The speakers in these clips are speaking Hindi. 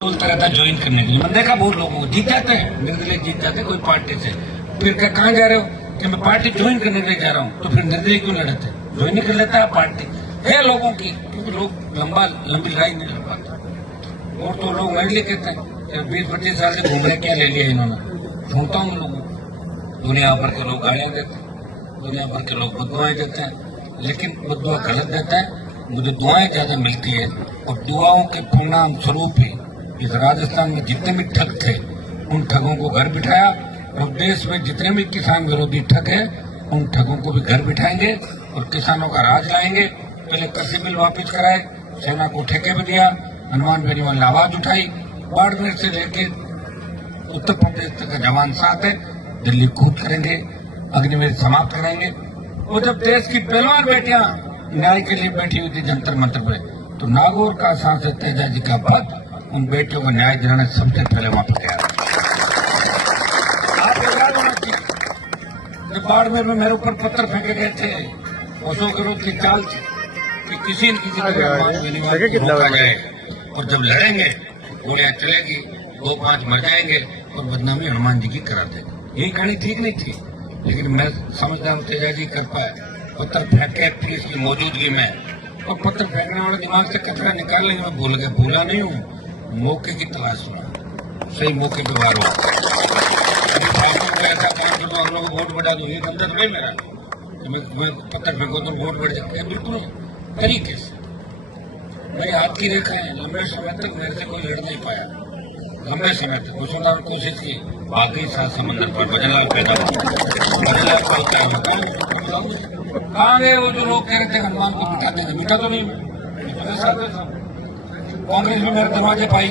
बोलता रहता है ज्वाइन करने के लिए। मैंने देखा बहुत लोगों को जीत जाते हैं, निर्दलीय जीत जाते हैं कोई पार्टी से। फिर कहाँ जा रहे हो कि मैं पार्टी ज्वाइन करने के लिए जा रहा हूँ, तो फिर निर्दलीय क्यों लड़ते? ज्वाइन कर लेता है पार्टी है लोगों की, क्योंकि लोग लंबी लड़ाई नहीं लड़ पाते। और तो लोग मेरे लिए कहते हैं 20-25 साल से घूम रहे, क्या ले लिया इन्होंने। सुनता हूँ लोगों को, दुनिया भर के लोग गालियां देते हैं, दुनिया भर के लोग बदुआएं देते हैं, लेकिन बदुआ गलत देता है। मुझे दुआएं ज्यादा मिलती है, और दुआओं के परिणाम स्वरूप ही इस राजस्थान में जितने भी ठग थे उन ठगों को घर बिठाया, और देश में जितने भी किसान विरोधी ठग है उन ठगों को भी घर बिठाएंगे और किसानों का राज लाएंगे। पहले कृषि बिल वापिस कराए, सेना को ठेके में दिया, हनुमान बेनीवाल ने आवाज उठाई, बाड़मेर से लेके उत्तर प्रदेश तक का जवान साथ है, दिल्ली कूद करेंगे, अग्निवीर समाप्त करेंगे। वो जब देश की पहलवान बेटियां न्याय के लिए बैठी हुई थी जंतर मंत्र पे, तो नागौर का सांसद तेजा जी का पद उन बेटियों को न्याय दिलाने सबसे पहले वहां पर गया। आप याद होना चाहिए, जब बाड़मेर में मेरे ऊपर पत्थर फेंके गए थे, अशोक गहलोत की चाल थी कि किसी न किसी को रोका जाए, और जब लड़ेंगे गोलियां चलेगी, 2-5 मर जाएंगे और बदनामी हनुमान जी की करा देंगे। यही कहानी ठीक नहीं थी, लेकिन मैं समझता हूँ तेजा जी कर पाए, पत्थर फेंके फिर इसकी मौजूदगी में, और पत्थर फेंकने वाले दिमाग से कचरा निकाल लेंगे। मैं भूल गया, भूला नहीं हूँ, मौके की तलाश में सही मौके पे वार हो। ऐसा काम कर दो, हम लोग को वोट बढ़ा दो, ये अंदर नहीं मेरा, मैं पत्थर फेंको तो वोट बढ़ जाते हैं, बिल्कुल तरीके से। मेरी हाथ की रेखा है, लंबे समय तक मेरे से कोई लड़ नहीं पाया, लंबे समय तक घुसना की कोशिश की, बाकी सात समंदर पर भजनलाल पैदा हुआ। कहाँ गए वो जो लोग कह रहे थे हनुमान को मिटा देंगे? मिटा तो नहीं, कांग्रेस में मेरे दरवाजे पाई,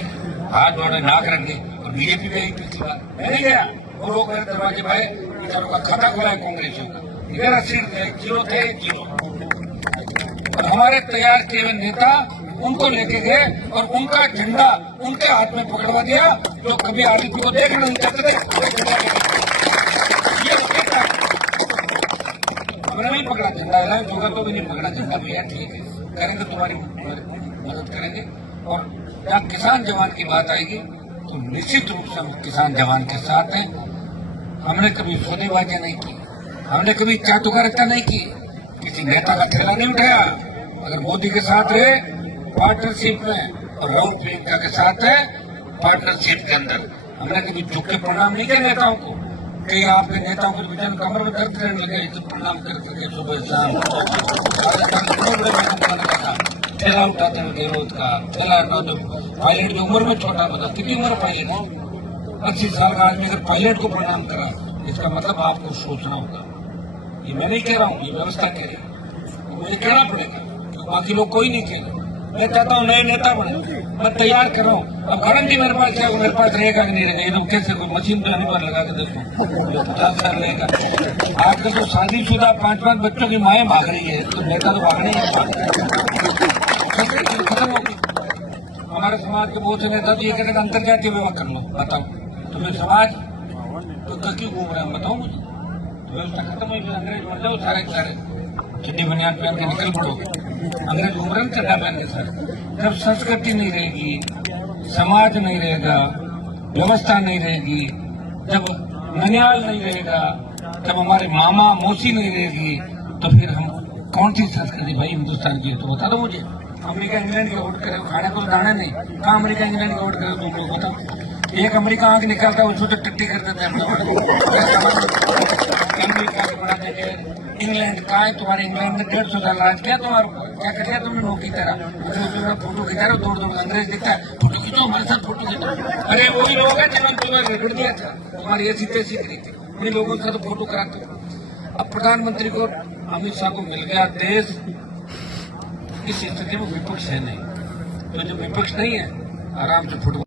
हाथ जोड़े नाक रखे, और बीजेपी में ही पिछली बार मैं नहीं गया, वो लोग मेरे दरवाजे पाए, बेचारों का खाता खुला है कांग्रेसियों का, मेरा सीट थे 0 थे 0, और हमारे तैयार किए हुए नेता उनको लेके गए और उनका झंडा उनके हाथ में पकड़वा दिया, जो कभी आरपी को देख नहीं सकते थे। हमने नहीं पकड़ा झंडा, होगा तो भी नहीं पकड़ा झंडा, भैया ठीक है, करेंगे तुम्हारी मदद करेंगे। और जहाँ किसान जवान की बात आएगी तो निश्चित रूप से हम किसान जवान के साथ हैं। हमने कभी सौदेबाजी नहीं की, हमने कभी चाटुकारिता नहीं की, किसी नेता का ठेला नहीं उठाया। अगर मोदी के साथ रहे पार्टनरशिप में और राहुल प्रियंका के साथ है पार्टनरशिप के अंदर, हमने कभी झुक के प्रणाम नहीं किया नेताओं को। कई आपके नेताओं को विजन कमर में दर्द रहने लगे तो प्रणाम कर सके सुबह शाम, ठेला उठाते हैं गहलोत का ठेला। पायलट की उम्र में छोटा बता, कितनी उम्र पायलट है? 80 साल का आदमी अगर पायलट को प्रणाम करा, इसका मतलब आपको सोचना होगा। ये मैं नहीं कह रहा हूँ, ये व्यवस्था कह रही है, मुझे कहना पड़ेगा, बाकी लोग कोई नहीं कह रहे। मैं चाहता हूँ नए नेता बने, मैं तैयार कर रहा हूँ। अब गारंटी मेरे पास क्या, मेरे पास रहेगा कि नहीं रहेगा, ये तो कैसे कोई मशीन पे पर लगा के देखो 50 साल रहेगा। आजकल तो शादीशुदा 5-5 बच्चों की माएँ भाग रही है, तो नेता तो भागने ही खत्म होगी। हमारे समाज के बहुत से नेता तो ये कहते हैं अंतर जातीय विवाह कर लो। बताओ तुम्हें समाज तो क्यों घूम रहे हैं, बताओ मुझे। व्यवस्था खत्म हुई, अंग्रेज मर जाओ सारे सारे, चिट्टी बनियान पहन के निकल पड़ो, अंग्रेज घूम रहे हैं चड्डा पहन के सर। जब संस्कृति नहीं रहेगी, समाज नहीं रहेगा, व्यवस्था नहीं रहेगी, जब ननियाल नहीं रहेगा, जब हमारे मामा मौसी नहीं रहेगी, तो फिर हम कौन सी संस्कृति भाई हिंदुस्तान की है? तो बता दो मुझे। अमेरिका इंग्लैंड के वोट करे, खाने को दाने नहीं, कहाँ अमेरिका इंग्लैंड के वोट करे तुम लोग बताओ। एक अमेरिका आंख निकालता है उसको तो टट्टी कर देते हैं। अमेरिका से बड़ा देखे इंग्लैंड का है, तुम्हारे इंग्लैंड में 150 साल राज किया, तुम्हारे क्या कर लिया तुमने नौकी तरह, फोटो खिंचा रहे हो, दौड़ अंग्रेज दिखता है, फोटो खींचो हमारे साथ, फोटो खींचो। अरे वही लोग हैं जिन्होंने तुम्हें रगड़ दिया था, तुम्हारी ऐसी तैसी करी थी, उन्हीं लोगों के साथ फोटो कराते हो। अब प्रधानमंत्री को अमित शाह को मिल गया देश, इस स्थिति में विपक्ष है नहीं, तो जो विपक्ष नहीं है आराम से फुटबॉल